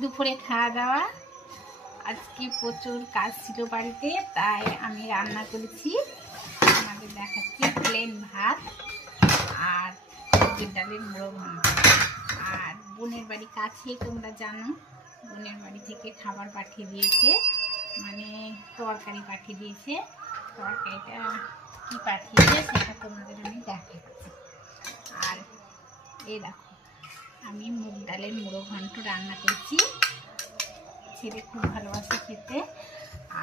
দুপুরে খাওয়া দাওয়া। আজকে প্রচুর কাজ ছিল বাড়িতে, তাই আমি রান্না করেছি। আমাদের দেখাচ্ছি প্লেন ভাত আর ডালের মুড়ো ঘন্ট। আর বোনের বাড়ি কাছেই, তোমরা জানো, বোনের বাড়ি থেকে খাবার পাঠিয়ে দিয়েছে, মানে তরকারি পাঠিয়ে দিয়েছে। তরকারিটা কি পাঠিয়েছে সেটা তোমাদের আমি দেখাচ্ছি। আর এই দেখো, আমি মুগ ডালের মুড়ো ঘন্ট রান্না করছি, ছেলে খুব ভালোবাসে খেতে।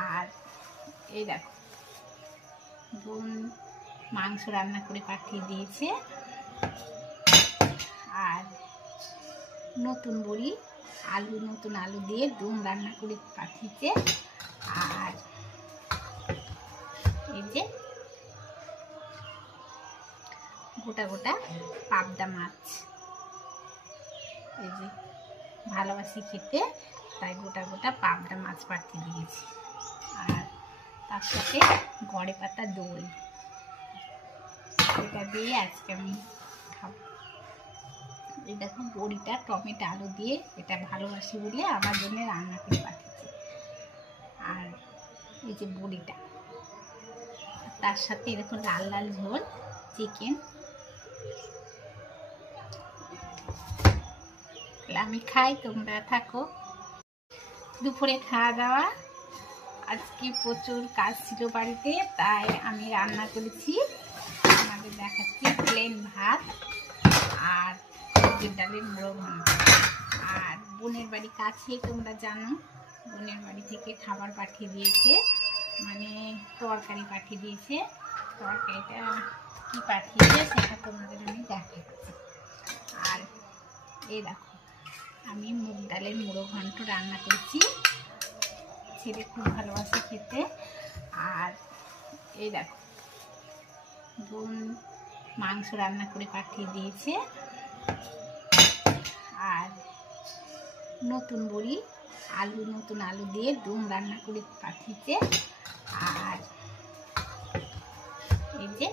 আর এই দেখো, বোন মাংস রান্না করে পাঠিয়ে দিয়েছে। আর নতুন বড়ি নতুন আলু দিয়ে ডিম রান্না করে পাঠিয়েছে। আর এই যে গোটা গোটা পাবদা মাছ, এই যে ভালোবাসি খেতে, তাই গোটা গোটা পাবদা মাছ পাঠিয়ে দিয়েছি। আর তার সাথে গড়ে পাতা দই, এটা দিয়ে আজকে আমি খাবো। এই দেখো, বড়িটা টমেটো আলু দিয়ে, এটা ভালোবাসি বলে আমার জন্য রান্না করে পাঠিয়েছি। আর এই যে বড়িটা, তার সাথে এরকম লাল লাল ঝোল চিকেন। আমি খাই, তোমরা থাকো। দুপুরে খাওয়া দাওয়া। আজকে প্রচুর কাজ ছিল বাড়িতে, তাই আমি রান্না করেছি। আমাদের দেখাচ্ছি প্লেন ভাত আর ডালের মুড়ো ঘন্ট। আর বোনের বাড়ি কাছেই, তোমরা জানো, বোনের বাড়ি থেকে খাবার পাঠিয়ে দিয়েছে, মানে তরকারি পাঠিয়ে দিয়েছে। তরকারিটা কি পাঠিয়েছে সেটা তোমাদের আমি দেখাচ্ছি। আর এই দেখো, আমি মুগ ডালের মুড়ো ঘন্ট রান্না করছি, ছেলে খুব ভালোবাসে খেতে। আর এই দেখো, বোন মাংস রান্না করে পাঠিয়ে দিয়েছে। আর নতুন বড়ি নতুন আলু দিয়ে ডিম রান্না করে পাঠিয়েছে। আর এই যে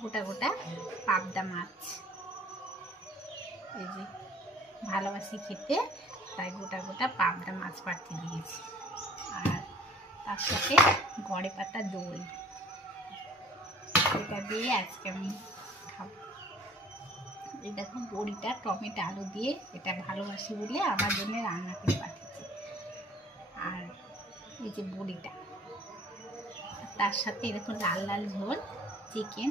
গোটা গোটা পাবদা মাছ, এই যে ভালোবাসি খেতে, তাই গোটা গোটা পাবদা মাছ পাঠিয়ে দিয়েছি। আর তার সাথে গড়ে পাতা দই, এটা দিয়ে আজকে আমি খাবো। এই দেখো, বড়িটা টমেটো আলু দিয়ে, এটা ভালোবাসি বলে আমার জন্য রান্না করে পাঠিয়েছি। আর এই যে বড়িটা, তার সাথে এরকম লাল লাল ঝোল চিকেন।